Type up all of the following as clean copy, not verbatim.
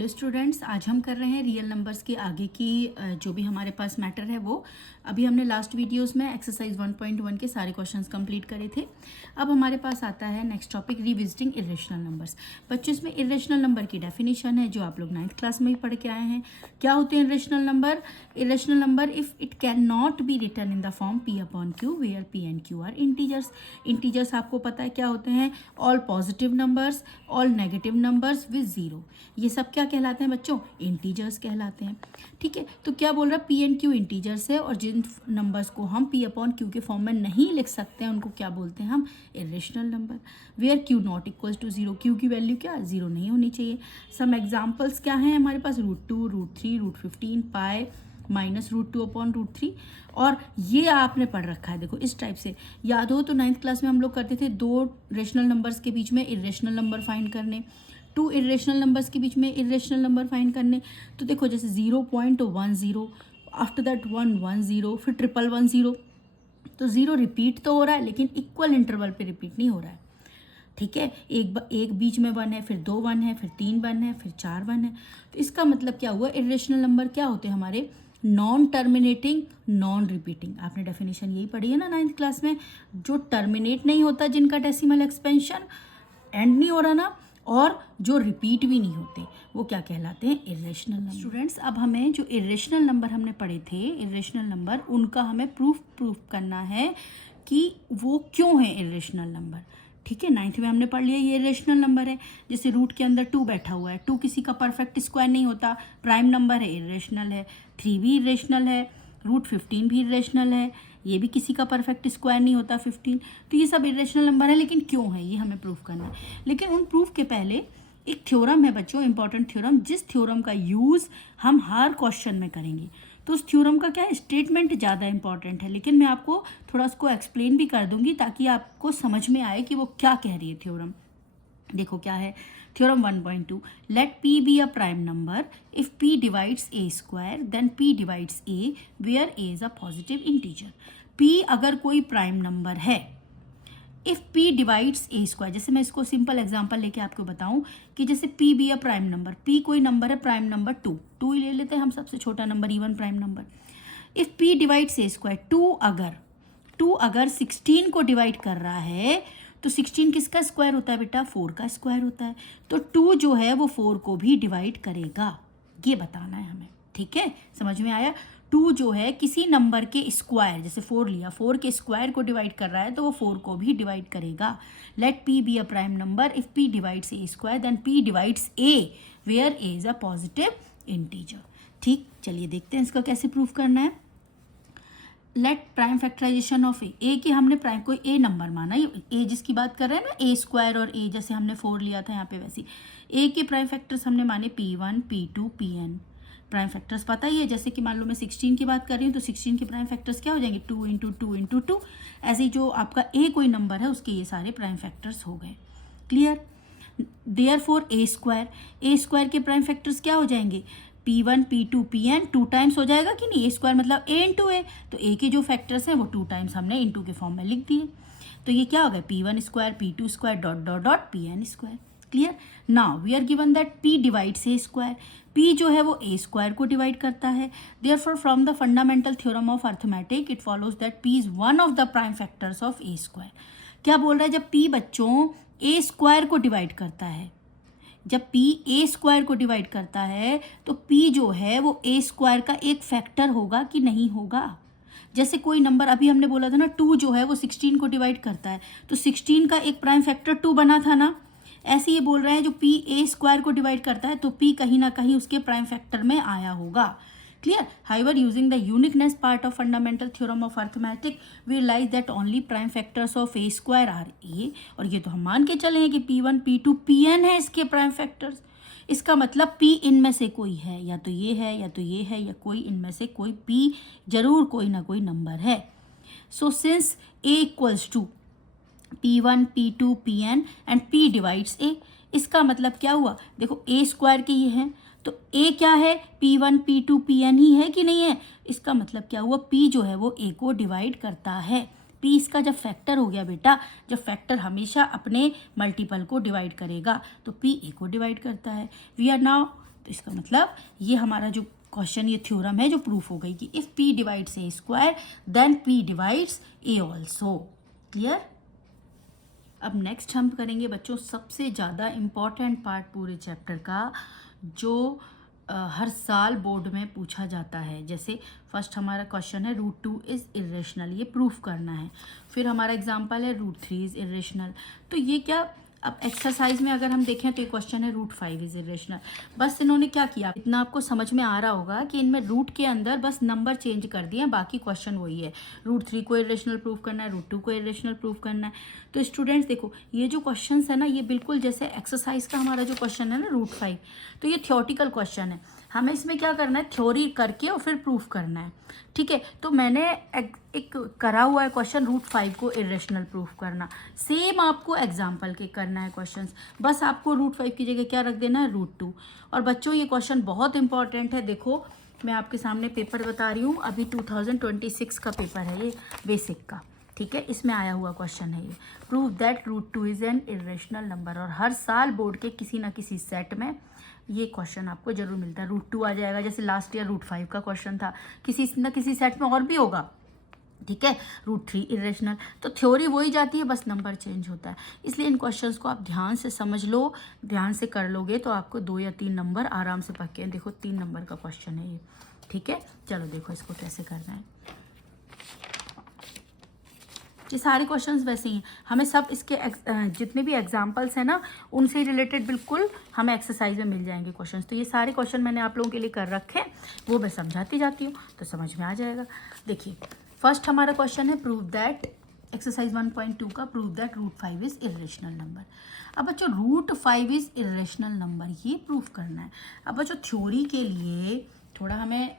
Hello students, आज हम कर रहे हैं रियल नंबर्स के आगे की जो भी हमारे पास मैटर है वो अभी हमने लास्ट वीडियोस में एक्सरसाइज 1.1 के सारे क्वेश्चंस कंप्लीट करे थे। अब हमारे पास आता है next topic revisiting irrational numbers. बच्चों, इसमें इरेशनल नंबर की डेफिनेशन है जो आप लोग 9th क्लास में ही पढ़ के आए हैं। क्या होते हैं irrational number? Irrational number if it can not be written in the form p upon q where p and q are integers. Integers आपको पता है क्या होते हैं? All positive numbers, all negative numbers with zero. ये सब क्या कहलाते हैं बच्चों? इंटीजर्स कहलाते हैं। ठीक है, तो क्या बोल रहा है? पी एंड क्यू इंटीजर्स है और जिन नंबर्स को हम पी अपॉन क्यू के फॉर्म में नहीं लिख सकते हैं उनको क्या बोलते हैं हम? Irrational number. Where q not equals to zero, q की वैल्यू क्या? जीरो नहीं होनी चाहिए। सम एग्जाम्पल्स क्या हैं हमारे पास? √2, √3, √15, पाई -√2 अपॉन √3। और ये आपने पढ़ रखा है, देखो इस टाइप से याद हो तो 9th क्लास में हम लोग करते थे दो रेशनल नंबर्स के बीच में इरेशनल नंबर फाइंड करने, टू इरेशनल नंबर्स के बीच में इरेशनल नंबर फाइंड करने। तो देखो जैसे 0.10, आफ्टर दैट 110, फिर 111, तो ज़ीरो रिपीट तो हो रहा है लेकिन इक्वल इंटरवल पे रिपीट नहीं हो रहा है। ठीक है, एक बीच में 1 है, फिर 2 1 है, फिर 3 1 है, फिर 4 1 है। तो इसका मतलब क्या हुआ? इरेशनल नंबर क्या होते हैं हमारे? Non terminating, non repeating. आपने डेफिनेशन यही पढ़ी है ना 9th क्लास में। जो टर्मिनेट नहीं होता, जिनका डेसिमल एक्सपेंशन एंड नहीं हो रहा ना, और जो रिपीट भी नहीं होते, वो क्या कहलाते हैं? Irrational number. स्टूडेंट्स, अब हमें जो इरेशनल नंबर हमने पढ़े थे, इरेशनल नंबर, उनका हमें प्रूफ करना है कि वो क्यों है इरेशनल नंबर। ठीक है, 9th में हमने पढ़ लिया ये इरेशनल नंबर है। जैसे रूट के अंदर 2 बैठा हुआ है, 2 किसी का परफेक्ट स्क्वायर नहीं होता, प्राइम नंबर है, इरेशनल है। 3 भी इरेशनल है, √15 भी इरेशनल है, ये भी किसी का परफेक्ट स्क्वायर नहीं होता 15। तो ये सब इरेशनल नंबर है, लेकिन क्यों है ये हमें प्रूफ करना है। लेकिन उन प्रूफ के पहले एक थ्योरम है बच्चों, इंपॉर्टेंट थ्योरम, जिस थ्योरम का यूज़ हम हर क्वेश्चन में करेंगे। तो उस थ्योरम का क्या है? स्टेटमेंट ज़्यादा इंपॉर्टेंट है, लेकिन मैं आपको थोड़ा उसको एक्सप्लेन भी कर दूंगी ताकि आपको समझ में आए कि वो क्या कह रही है थ्योरम। देखो क्या है theorem 1.2। Let p be a prime number if p divides a square then p divides a where a is a positive integer. p अगर कोई प्राइम नंबर है, if p divides a square, जैसे मैं इसको simple example लेके आपको बताऊं कि जैसे p be a prime number, p कोई नंबर है, प्राइम नंबर 2 ही ले लेते हैं हम, सबसे छोटा number, even prime number. If p divides a square, 2 अगर 16 को डिवाइड कर रहा है तो 16 किसका स्क्वायर होता है बेटा? 4 का स्क्वायर होता है। तो 2 जो है वो 4 को भी डिवाइड करेगा, ये बताना है हमें। ठीक है, समझ में आया? 2 जो है किसी नंबर के स्क्वायर, जैसे 4 लिया, 4 के स्क्वायर को डिवाइड कर रहा है तो वो 4 को भी डिवाइड करेगा। Let p be a prime number if p divides a square then p divides a where a is a positive integer. ठीक, चलिए देखते हैं इसका कैसे प्रूफ करना है। Let prime factorization of a की हमने प्राइम कोई ए नंबर माना, ए जिसकी बात कर रहे हैं ना, ए स्क्वायर और ए, जैसे हमने 4 लिया था यहाँ पे, वैसे ए के प्राइम फैक्टर्स हमने माने p1, p2, pn। Prime factors पता ही है, जैसे कि मान लो मैं 16 की बात कर रही हूँ तो 16 के प्राइम फैक्टर्स क्या हो जाएंगे? 2 × 2 × 2। ऐसे ही जो आपका ए कोई नंबर है उसके ये सारे प्राइम फैक्टर्स हो गए। क्लियर? देयरफॉर ए स्क्वायर के प्राइम फैक्टर्स क्या हो जाएंगे? p1, p2, pn 2 टाइम्स हो जाएगा कि नहीं? ए स्क्वायर मतलब a इंटू ए, तो a के जो फैक्टर्स हैं वो 2 टाइम्स हमने इंटू के फॉर्म में लिख दिए। तो ये क्या हो गया? p1 square, p2 square, dot dot dot pn square. Clear? Now we are given that p divides a square, p जो है वो a स्क्वायर को डिवाइड करता है। Therefore from the fundamental theorem of arithmetic it follows that p is one of the prime factors of a square. क्या बोल रहा है? जब p बच्चों a स्क्वायर को डिवाइड करता है, जब p a स्क्वायर को डिवाइड करता है तो p जो है वो a स्क्वायर का एक फैक्टर होगा कि नहीं होगा? जैसे कोई नंबर अभी हमने बोला था ना, 2 जो है वो 16 को डिवाइड करता है, तो 16 का एक प्राइम फैक्टर 2 बना था ना। ऐसे ये बोल रहे हैं जो p a स्क्वायर को डिवाइड करता है तो p कहीं ना कहीं उसके प्राइम फैक्टर में आया होगा। Clear? However, using the uniqueness part of fundamental theorem of arithmetic, we realize that only prime factors of a square are a, और ये तो हम मान के चले हैं कि p1, p2, pn है इसके प्राइम फैक्टर्स। इसका मतलब p इनमें से कोई है, या तो ये है, या तो ये है, या कोई इनमें से कोई p जरूर कोई ना कोई नंबर है। So since a equals to p1, p2, pn and p divides a, इसका मतलब क्या हुआ? देखो a स्क्वायर के ये हैं तो a क्या है? p1, p2, pn ही है कि नहीं है? इसका मतलब क्या हुआ? p जो है वो a को डिवाइड करता है। p इसका जब फैक्टर हो गया बेटा, जब फैक्टर हमेशा अपने मल्टीपल को डिवाइड करेगा तो p a को डिवाइड करता है। वी आर नाउ तो इसका मतलब ये हमारा जो क्वेश्चन, ये थ्योरम है जो प्रूफ हो गई कि if p divides a square then p divides a also. Clear. अब नेक्स्ट हम करेंगे बच्चों सबसे ज़्यादा इम्पॉर्टेंट पार्ट पूरे चैप्टर का, जो हर साल बोर्ड में पूछा जाता है। जैसे फर्स्ट हमारा क्वेश्चन है √2 इज़ इरेशनल, ये प्रूफ करना है। फिर हमारा एग्जांपल है √3 इज़ इरेशनल। तो ये क्या, अब एक्सरसाइज में अगर हम देखें तो ये क्वेश्चन है √5 इज इरेशनल। बस इन्होंने क्या किया, इतना आपको समझ में आ रहा होगा कि इनमें रूट के अंदर बस नंबर चेंज कर दिए, बाकी क्वेश्चन वही है। √3 को इरेशनल प्रूफ करना है, √2 को इरेशनल प्रूफ करना है। तो स्टूडेंट्स देखो, ये जो क्वेश्चन है ना, ये बिल्कुल जैसे एक्सरसाइज का हमारा जो क्वेश्चन है ना √5, तो ये थियोटिकल क्वेश्चन है। हमें इसमें क्या करना है, थ्योरी करके और फिर प्रूफ करना है। ठीक है, तो मैंने एक करा हुआ है क्वेश्चन √5 को इरेशनल प्रूफ करना। सेम आपको एग्जाम्पल के करना है क्वेश्चंस, बस आपको √5 की जगह क्या रख देना है, √2। और बच्चों ये क्वेश्चन बहुत इंपॉर्टेंट है। देखो मैं आपके सामने पेपर बता रही हूँ, अभी 2026 का पेपर है ये, बेसिक का। ठीक है, इसमें आया हुआ क्वेश्चन है ये, prove that √2 is an irrational number. और हर साल बोर्ड के किसी ना किसी सेट में ये क्वेश्चन आपको जरूर मिलता है। √2 आ जाएगा, जैसे लास्ट ईयर √5 का क्वेश्चन था, किसी न किसी सेट में और भी होगा। ठीक है, √3 इरेशनल। तो थ्योरी वही जाती है, बस नंबर चेंज होता है। इसलिए इन क्वेश्चंस को आप ध्यान से समझ लो, ध्यान से कर लोगे तो आपको 2 या 3 नंबर आराम से पक्के हैं। देखो 3 नंबर का क्वेश्चन है ये। ठीक है, चलो देखो इसको कैसे करना है। ये सारे क्वेश्चंस वैसे ही हैं, हमें सब इसके जितने भी एग्जांपल्स हैं ना, उनसे रिलेटेड बिल्कुल हमें एक्सरसाइज में मिल जाएंगे क्वेश्चंस। तो ये सारे क्वेश्चन मैंने आप लोगों के लिए कर रखे हैं, वो मैं समझाती जाती हूँ तो समझ में आ जाएगा। देखिए फर्स्ट हमारा क्वेश्चन है प्रूव दैट, एक्सरसाइज 1.2 का, prove that √5 is irrational number. अब बच्चों √5 इज़ इरेशनल नंबर, ये प्रूफ करना है। अब बच्चों थ्योरी के लिए थोड़ा हमें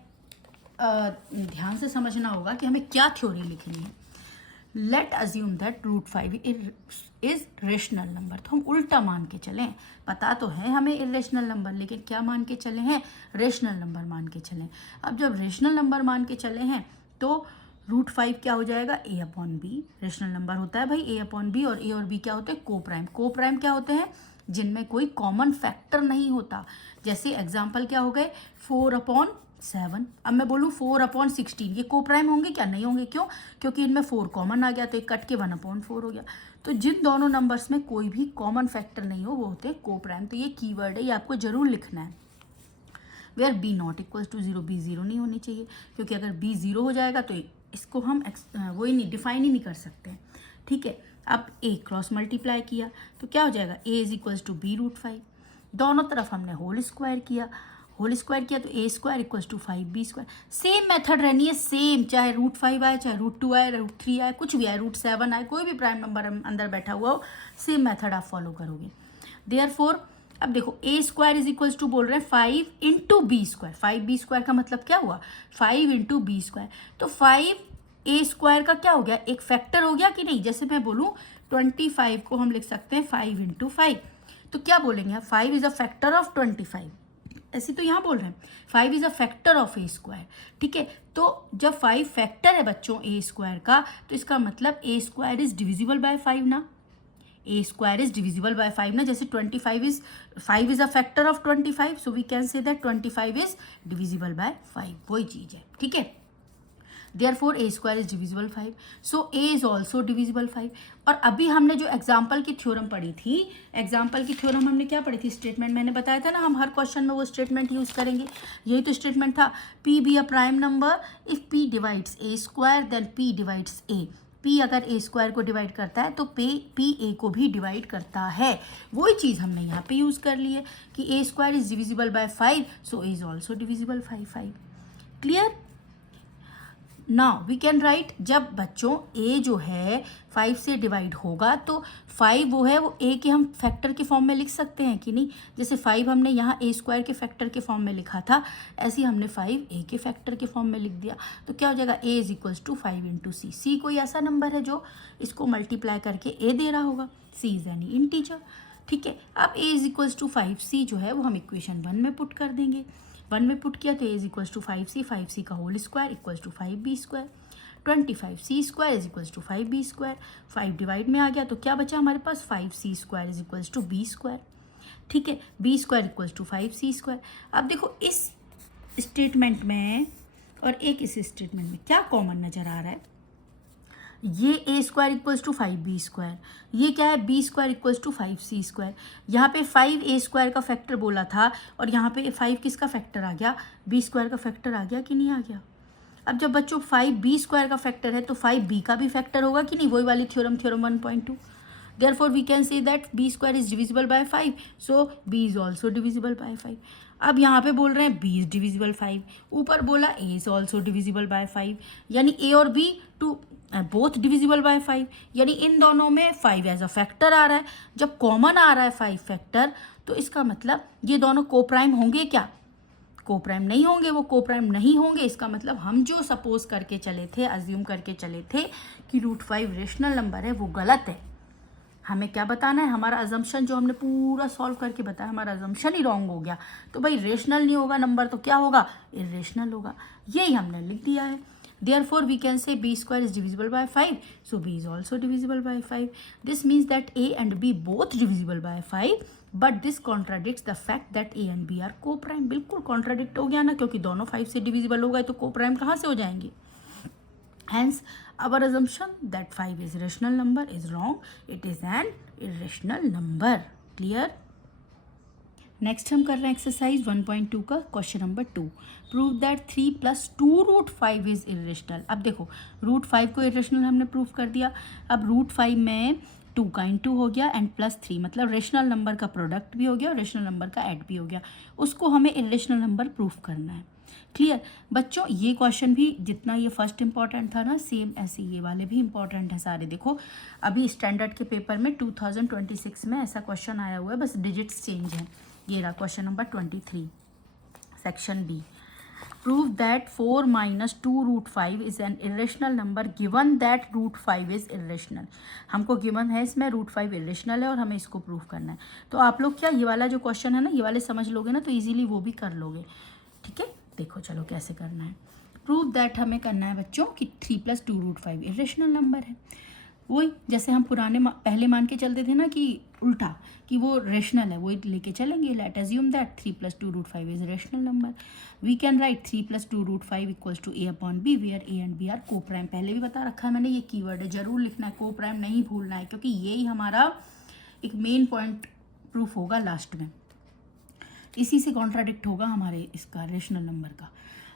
ध्यान से समझना होगा कि हमें क्या थ्योरी लिखनी है। Late assume that √5 is rational number. तो हम उल्टा मान के चलें, पता तो है हमें इरेशनल नंबर, लेकिन क्या मान के चले हैं, रेशनल नंबर मान के चलें। अब जब रेशनल नंबर मान के चले हैं तो √5 क्या हो जाएगा, a/b। रेशनल नंबर होता है भाई a/b, और a और b क्या होते हैं, को प्राइम। को प्राइम क्या होते हैं, जिनमें कोई कॉमन फैक्टर नहीं होता। जैसे एग्जाम्पल क्या हो गए, 4/7। अब मैं बोलूँ 4/16, ये को प्राइम होंगे क्या, नहीं होंगे। क्यों, क्योंकि इनमें 4 कॉमन आ गया, तो एक कट के 1/4 हो गया। तो जिन दोनों नंबर्स में कोई भी कॉमन फैक्टर नहीं हो वो होते हैं को प्राइम। तो ये कीवर्ड है, ये आपको जरूर लिखना है। वेयर b ≠ = 0, b 0 नहीं होनी चाहिए, क्योंकि अगर b 0 हो जाएगा तो इसको हम वही नहीं, डिफाइन ही नहीं कर सकते। ठीक है, अब a क्रॉस मल्टीप्लाई किया तो क्या हो जाएगा, a = b √5। दोनों तरफ हमने होल स्क्वायर किया तो a² = 5b²। सेम मेथड रहनी है, सेम, चाहे √5 आए, चाहे √2 आए, √3 आए, कुछ भी आए, √7 आए, कोई भी प्राइम नंबर अंदर बैठा हुआ हो, सेम मेथड आप फॉलो करोगे। देयरफॉर अब देखो a² = बोल रहे हैं 5 × b²। 5b² का मतलब क्या हुआ, 5 × b²। तो 5a² का क्या हो गया, एक फैक्टर हो गया कि नहीं। जैसे मैं बोलूँ 25 को हम लिख सकते हैं 5 × 5, तो क्या बोलेंगे, 5 इज़ अ फैक्टर ऑफ 25, ऐसे तो यहाँ बोल रहे हैं 5 is a factor of a²। ठीक है, तो जब 5 फैक्टर है बच्चों a² का, तो इसका मतलब a² इज डिविजिबल बाय 5 ना, a² इज डिविजिबल बाय 5 ना। जैसे 5 is a factor of 25, so we can say that 25 is divisible by 5, वही चीज़ है। ठीक है, Therefore a² is divisible 5, so a is also divisible 5। और अभी हमने जो एग्जाम्पल की थ्योरम पढ़ी थी, एग्जाम्पल की थ्योरम हमने क्या पढ़ी थी, स्टेटमेंट मैंने बताया था ना, हम हर क्वेश्चन में वो स्टेटमेंट यूज करेंगे। यही तो स्टेटमेंट था, p be a prime number if p divides a² then p divides a। p अगर a² को डिवाइड करता है तो p a को भी डिवाइड करता है। वही चीज़ हमने यहाँ पे यूज कर ली है कि a² is divisible by 5, so a is also divisible 5। Clear. Now we can write, जब बच्चों a जो है 5 से डिवाइड होगा तो 5 वो है, वो a के हम फैक्टर के फॉर्म में लिख सकते हैं कि नहीं। जैसे 5 हमने यहाँ a² के फैक्टर के फॉर्म में लिखा था, ऐसे ही हमने 5 a के फैक्टर के फॉर्म में लिख दिया। तो क्या हो जाएगा, a = 5 × c। c कोई ऐसा नंबर है जो इसको मल्टीप्लाई करके a दे रहा होगा, c इज एनी इंटीजर। ठीक है, अब a = 5, c जो है वो हम इक्वेशन 1 में पुट कर देंगे। 1 में पुट किया तो a = 5c, 5c का whole square = 5b²। 25c² = 5b²। 5 divide में आ गया तो क्या बचा हमारे पास, 5c² = b²। ठीक है, B square equals to 5c²। अब देखो इस स्टेटमेंट में और एक इस स्टेटमेंट में क्या कॉमन नज़र आ रहा है, ये ए स्क्वायर इक्वल्स टू 5b², ये क्या है B square equals to 5c²। यहाँ पे 5a स्क्वायर का फैक्टर बोला था और यहाँ पे 5 किसका फैक्टर आ गया, बी स्क्वायर का फैक्टर आ गया कि नहीं आ गया। अब जब बच्चों 5b² का फैक्टर है तो 5b का भी फैक्टर होगा कि नहीं, वही वाली theorem 1.2। Therefore we can say that b² is divisible by 5, so b is also divisible by 5। अब यहाँ पे बोल रहे हैं b is divisible 5, ऊपर बोला a is also divisible by 5, यानी a और b too both divisible by 5, यानी इन दोनों में 5 एज अ फैक्टर आ रहा है। जब कॉमन आ रहा है 5 फैक्टर तो इसका मतलब ये दोनों कोप्राइम होंगे क्या, कोप्राइम नहीं होंगे। वो कोप्राइम नहीं होंगे इसका मतलब हम जो सपोज करके चले थे, अज्यूम करके चले थे कि √5 रेशनल नंबर है, वो गलत है। हमें क्या बताना है, हमारा अजम्पशन जो हमने पूरा सॉल्व करके बताया, हमारा अजम्पशन ही रॉन्ग हो गया। तो भाई रेशनल नहीं होगा नंबर तो क्या होगा, इरेशनल होगा। यही हमने लिख दिया है। Therefore, we can say b² is divisible by 5, so b is also divisible by 5. This means that a and b both divisible by 5, but this contradicts the fact that a and b are co-prime। बिल्कुल contradict हो गया ना, क्योंकि दोनों 5 से divisible हो गए तो co-prime कहाँ से हो जाएंगे। Hence, our assumption that 5 is rational number is wrong. It is an irrational number. Clear? Next हम कर रहे हैं एक्सरसाइज 1.2 का question number 2। Prove that 3 + 2√5 is irrational. अब देखो √5 को इरेशनल हमने प्रूव कर दिया। अब √5 में 2 का इंटू हो गया एंड +3, मतलब रेशनल नंबर का प्रोडक्ट भी हो गया और रेशनल नंबर का ऐड भी हो गया। उसको हमें इरेशनल नंबर प्रूव करना है। क्लियर बच्चों, ये क्वेश्चन भी जितना ये फर्स्ट इंपॉर्टेंट था ना, सेम ऐसे ये वाले भी इंपॉर्टेंट है सारे। देखो अभी स्टैंडर्ड के पेपर में 2026 में ऐसा क्वेश्चन आया हुआ है, बस डिजिट्स चेंज है। ये रहा question number 23, section B. Prove that 4 - 2√5 is an irrational number given that √5 is irrational. हमको गिवन है इसमें √5 इरेशनल है और हमें इसको प्रूव करना है। तो आप लोग क्या ये वाला जो क्वेश्चन है ना, ये वाले समझ लोगे ना तो इजीली वो भी कर लोगे। ठीक है, देखो चलो कैसे करना है। प्रूव दैट हमें करना है बच्चों कि 3 + 2√5 इरेशनल नंबर है। वही जैसे हम पहले मान के चलते थे ना कि उल्टा कि वो रेशनल है, वही लेके चलेंगे। Let assume that 3 + 2√5 is rational number. We can write 3 + 2√5 equals to a/b, where a and b are coprime. पहले भी बता रखा है मैंने, ये कीवर्ड है, जरूर लिखना है, कोप्राइम नहीं भूलना है, क्योंकि यही हमारा एक मेन पॉइंट प्रूफ होगा लास्ट में। इसी से कॉन्ट्राडिक्ट होगा हमारे इसका रेशनल नंबर का।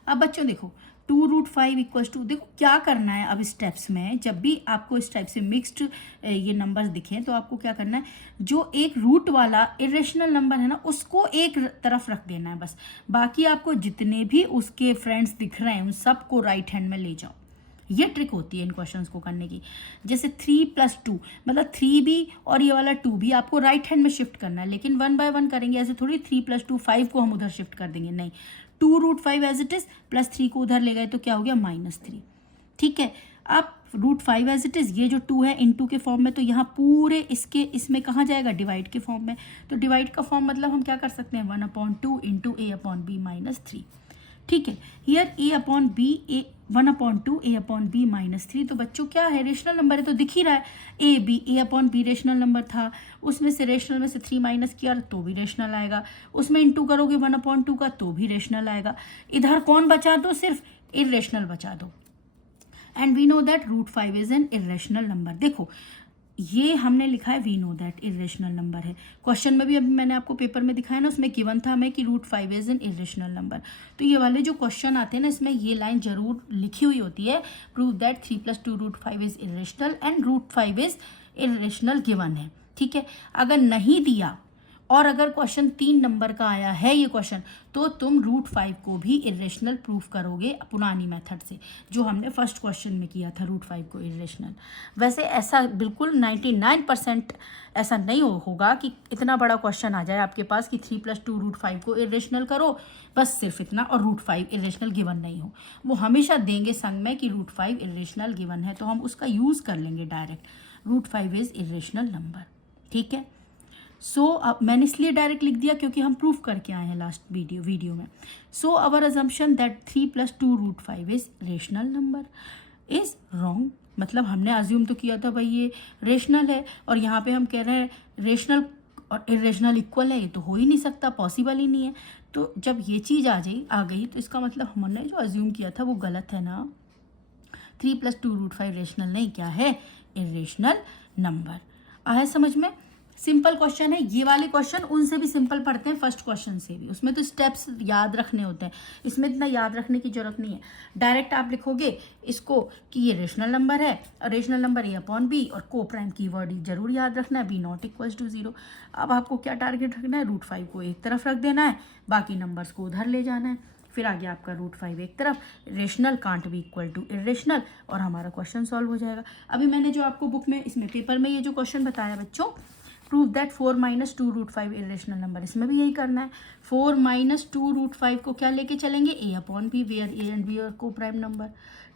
अब बच्चों देखो 2√5 इक्वल्स टू, देखो क्या करना है अब स्टेप्स में। जब भी आपको इस टाइप से मिक्स्ड ये नंबर्स दिखें तो आपको क्या करना है, जो एक रूट वाला इरेशनल नंबर है ना उसको एक तरफ रख देना है बस। बाकी आपको जितने भी उसके फ्रेंड्स दिख रहे हैं उन सबको राइट हैंड में ले जाओ। ये ट्रिक होती है इन क्वेश्चंस को करने की। जैसे 3 + 2 मतलब 3 भी और ये वाला 2 भी आपको राइट हैंड में शिफ्ट करना है, लेकिन 1 बाय 1 करेंगे। ऐसे थोड़ी 3 + 2 5 को हम उधर शिफ्ट कर देंगे, नहीं। 2√5 एज इट इज, +3 को उधर ले गए तो क्या हो गया, -3। ठीक है, अब √5 एज इट इज, ये जो 2 है इनटू के फॉर्म में, तो यहाँ पूरे इसमें कहाँ जाएगा, डिवाइड के फॉर्म में। तो डिवाइड का फॉर्म मतलब हम क्या कर सकते हैं, 1/2 × a/b -3। ठीक है, हियर a/b 1/2 a/b -3। तो बच्चों क्या है, रेशनल नंबर है तो दिख ही रहा है। a/b रेशनल नंबर था, उसमें से रेशनल में से 3 माइनस किया तो भी रेशनल आएगा। उसमें इंटू करोगे 1/2 का तो भी रेशनल आएगा। इधर कौन बचा दो, सिर्फ इरेशनल बचा दो। And we know that √5 is an irrational number. देखो ये हमने लिखा है we know that irrational number है। क्वेश्चन में भी अभी मैंने आपको पेपर में दिखाया ना, उसमें गिवन था हमें कि √5 इज एन इरेशनल नंबर। तो ये वाले जो क्वेश्चन आते हैं ना, इसमें ये लाइन जरूर लिखी हुई होती है, prove that 3 + 2√5 is irrational and √5 is irrational given है। ठीक है, अगर नहीं दिया और अगर क्वेश्चन 3 नंबर का आया है ये क्वेश्चन, तो तुम √5 को भी इरेशनल प्रूफ करोगे पुरानी मेथड से, जो हमने फर्स्ट क्वेश्चन में किया था, √5 को इरेशनल। वैसे ऐसा बिल्कुल 99% ऐसा नहीं होगा कि इतना बड़ा क्वेश्चन आ जाए आपके पास कि 3 + 2√5 को इरेशनल करो, बस सिर्फ इतना, और √5 इरेशनल गिवन नहीं हो। वो हमेशा देंगे संग में कि √5 इरेशनल गिवन है, तो हम उसका यूज़ कर लेंगे डायरेक्ट, √5 इज इरेशनल नंबर। ठीक है, सो अब मैंने इसलिए डायरेक्ट लिख दिया क्योंकि हम प्रूफ करके आए हैं लास्ट वीडियो में। So our assumption that 3 + 2√5 is rational number is wrong. मतलब हमने अज्यूम तो किया था भाई ये रेशनल है, और यहाँ पे हम कह रहे हैं रेशनल और इरेशनल इक्वल है, ये तो हो ही नहीं सकता, पॉसिबल ही नहीं है। तो जब ये चीज़ आ गई तो इसका मतलब हमने जो अज्यूम किया था वो गलत है ना। 3 + 2√5 रेशनल नहीं, क्या है, इरेशनल नंबर। आया समझ में? सिंपल क्वेश्चन है ये वाले क्वेश्चन, उनसे भी सिंपल पढ़ते हैं फर्स्ट क्वेश्चन से भी, उसमें तो स्टेप्स याद रखने होते हैं, इसमें इतना याद रखने की जरूरत नहीं है। डायरेक्ट आप लिखोगे इसको कि ये रेशनल नंबर है, और रेशनल नंबर A/B, और को प्राइम कीवर्ड जरूर याद रखना है, B ≠ = 0। अब आपको क्या टारगेट रखना है, √5 को एक तरफ रख देना है, बाकी नंबर्स को उधर ले जाना है, फिर आ गया आपका √5 एक तरफ, rational can't be equal to irrational, और हमारा क्वेश्चन सॉल्व हो जाएगा। अभी मैंने जो आपको बुक में इसमें पेपर में ये जो क्वेश्चन बताया बच्चों, प्रूव दैट 4 - 2√5 इरेशनल नंबर, इसमें भी यही करना है। 4 - 2√5 को क्या लेके चलेंगे, A/B, where A and B और को प्राइम नंबर।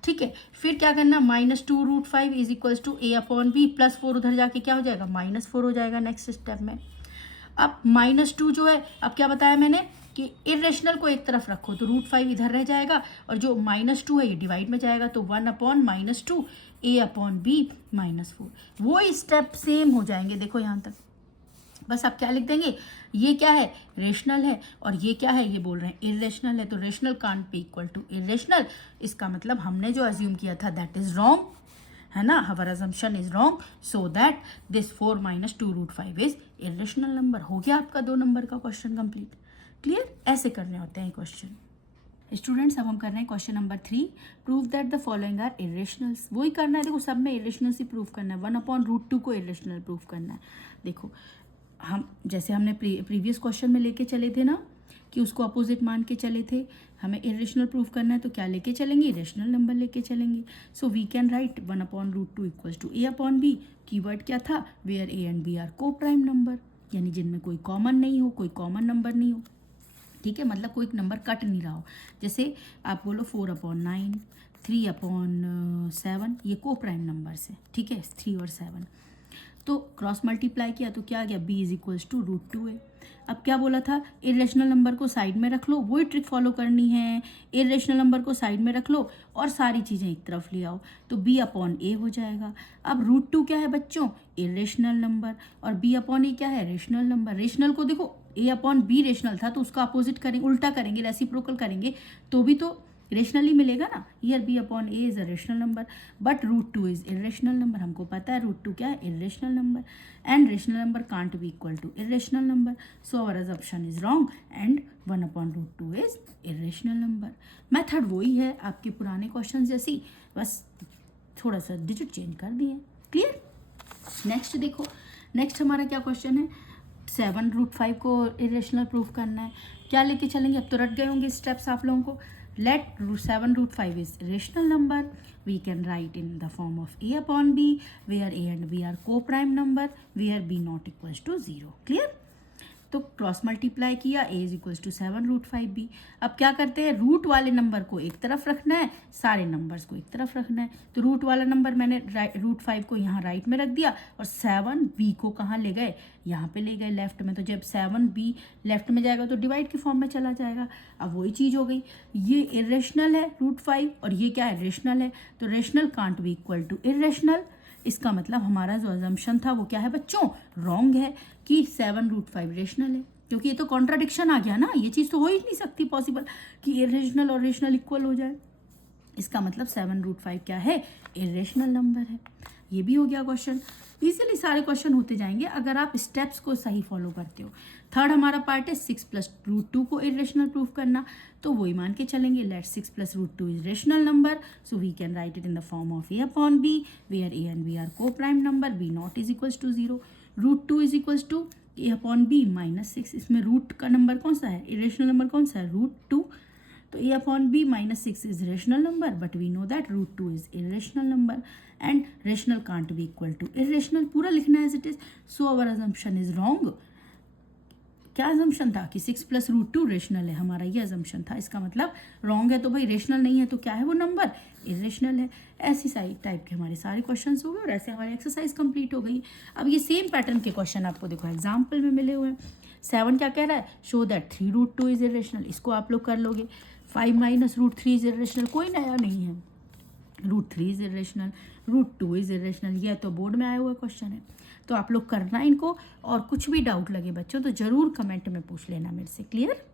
ठीक है, फिर क्या करना, -2√5 = A/B, +4 उधर जाके क्या हो जाएगा, -4 हो जाएगा नेक्स्ट स्टेप में। अब -2 जो है, अब क्या बताया मैंने कि इरेशनल को एक तरफ रखो तो √5 इधर रह जाएगा, और जो -2 है ये डिवाइड में जाएगा, तो 1/-2 A/B -4, वो स्टेप सेम हो जाएंगे। देखो यहाँ तक बस आप क्या लिख देंगे, ये क्या है, रेशनल है, और ये क्या है, ये बोल रहे हैं इरेशनल है, तो rational can't be equal to irrational. इसका मतलब हमने जो अज्यूम किया था दैट इज रॉन्ग, है ना, our assumption is wrong, so that this 4 - 2√5 is irrational number. हो गया आपका 2 नंबर का क्वेश्चन कंप्लीट। क्लियर? ऐसे करने होते हैं क्वेश्चन। स्टूडेंट्स, अब हम कर रहे हैं question number 3, prove that the following are irrationals. वही करना है, देखो सब में इरेशनल्स ही प्रूव करना है, 1/√2 को इरेशनल प्रूव करना है। देखो हम जैसे हमने प्रीवियस क्वेश्चन में लेके चले थे ना, कि उसको अपोजिट मान के चले थे, हमें इरेशनल प्रूफ करना है तो क्या लेके चलेंगे, इरेशनल नंबर लेके चलेंगे। So we can write 1/√2 = A/B, keyword क्या था, where A and B are coprime number, यानी जिनमें कोई कॉमन नहीं हो, कोई कॉमन नंबर नहीं हो। ठीक है, मतलब कोई नंबर कट नहीं रहा हो। जैसे आप बोलो 4/9, 3/7, ये को प्राइम नंबर्स है। ठीक है, 3 और 7, तो क्रॉस मल्टीप्लाई किया तो क्या आ गया, B = √2 है। अब क्या बोला था, इरेशनल नंबर को साइड में रख लो, वही ट्रिक फॉलो करनी है, इरेशनल नंबर को साइड में रख लो और सारी चीज़ें एक तरफ ले आओ, तो B/A हो जाएगा। अब √2 क्या है बच्चों, इरेशनल नंबर, और B/A क्या है, रेशनल नंबर। रेशनल को देखो A/B रेशनल था, तो उसका अपोजिट करेंगे, उल्टा करेंगे, रेसिप्रोकल करेंगे, तो भी तो रेशनली मिलेगा ना। Here B/A is a rational number, but √2 is irrational number. हमको पता है √2 क्या है, irrational number, and rational number can't be equal to irrational number, so our assumption is wrong and 1/√2 is irrational number. Method वही है आपके पुराने question जैसी, बस थोड़ा सा डिजिट चेंज कर दिए। क्लियर? नेक्स्ट देखो, नेक्स्ट हमारा क्या क्वेश्चन है, 7√5 को इरेशनल प्रूफ करना है। क्या लेके चलेंगे, अब तो रट गए होंगे स्टेप्स आप लोगों को। Let 7√5 is rational number. We can write in the form of A/B, where A and B are co-prime number, where B ≠ = 0. Clear? तो क्रॉस मल्टीप्लाई किया, A = 7√5B। अब क्या करते हैं, रूट वाले नंबर को एक तरफ रखना है, सारे नंबर्स को एक तरफ रखना है। तो रूट वाला नंबर मैंने √5 को यहाँ राइट में रख दिया, और 7B को कहाँ ले गए, यहाँ पे ले गए लेफ्ट में। तो जब 7B लेफ्ट में जाएगा तो डिवाइड के फॉर्म में चला जाएगा। अब वही चीज़ हो गई, ये इरेशनल है √5, और ये क्या है, रेशनल है, तो rational can't be equal to irrational. इसका मतलब हमारा जो अजम्पशन था वो क्या है बच्चों, रॉन्ग है, कि 7√5 रेशनल है, क्योंकि ये तो कॉन्ट्राडिक्शन आ गया ना, ये चीज़ तो हो ही नहीं सकती पॉसिबल कि इरेशनल और रेशनल इक्वल हो जाए। इसका मतलब 7√5 क्या है, इरेशनल नंबर है। ये भी हो गया क्वेश्चन। इजीली सारे क्वेश्चन होते जाएंगे अगर आप स्टेप्स को सही फॉलो करते हो। थर्ड हमारा पार्ट है 6 + √2 को इरेशनल प्रूफ करना, तो वही मान के चलेंगे, let 6 + √2 is rational number, so we can write it in the form of A/B, where A and B are coprime number, B ≠ = 0, √2 = A/B -6। इसमें रूट का नंबर कौन सा है, इरेशनल नंबर कौन सा है, √2, तो A/B -6 is rational number, but we know that √2 is irrational number and rational can't be equal to irrational. पूरा लिखना as it is. So our assumption is wrong. क्या assumption था कि 6 + √2 रेशनल है, हमारा ये assumption था। इसका मतलब रॉन्ग है तो भाई रेशनल नहीं है तो क्या है वो नंबर, इरेशनल है। ऐसी सारी टाइप के हमारे सारे क्वेश्चंस हो गए और ऐसे हमारी एक्सरसाइज कंप्लीट हो गई। अब ये सेम पैटर्न के क्वेश्चन आपको देखो एग्जाम्पल में मिले हुए हैं। 7 क्या कह रहा है, शो दैट 3√2 इज इरेशनल, इसको आप लोग कर लोगे। 5 - √3 इज इरेशनल, कोई नया नहीं है। √3 इज़ इरेशनल, √2 इज़ इरेशनल। यह तो बोर्ड में आया हुआ क्वेश्चन है, तो आप लोग करना इनको, और कुछ भी डाउट लगे बच्चों तो ज़रूर कमेंट में पूछ लेना मेरे से। क्लियर?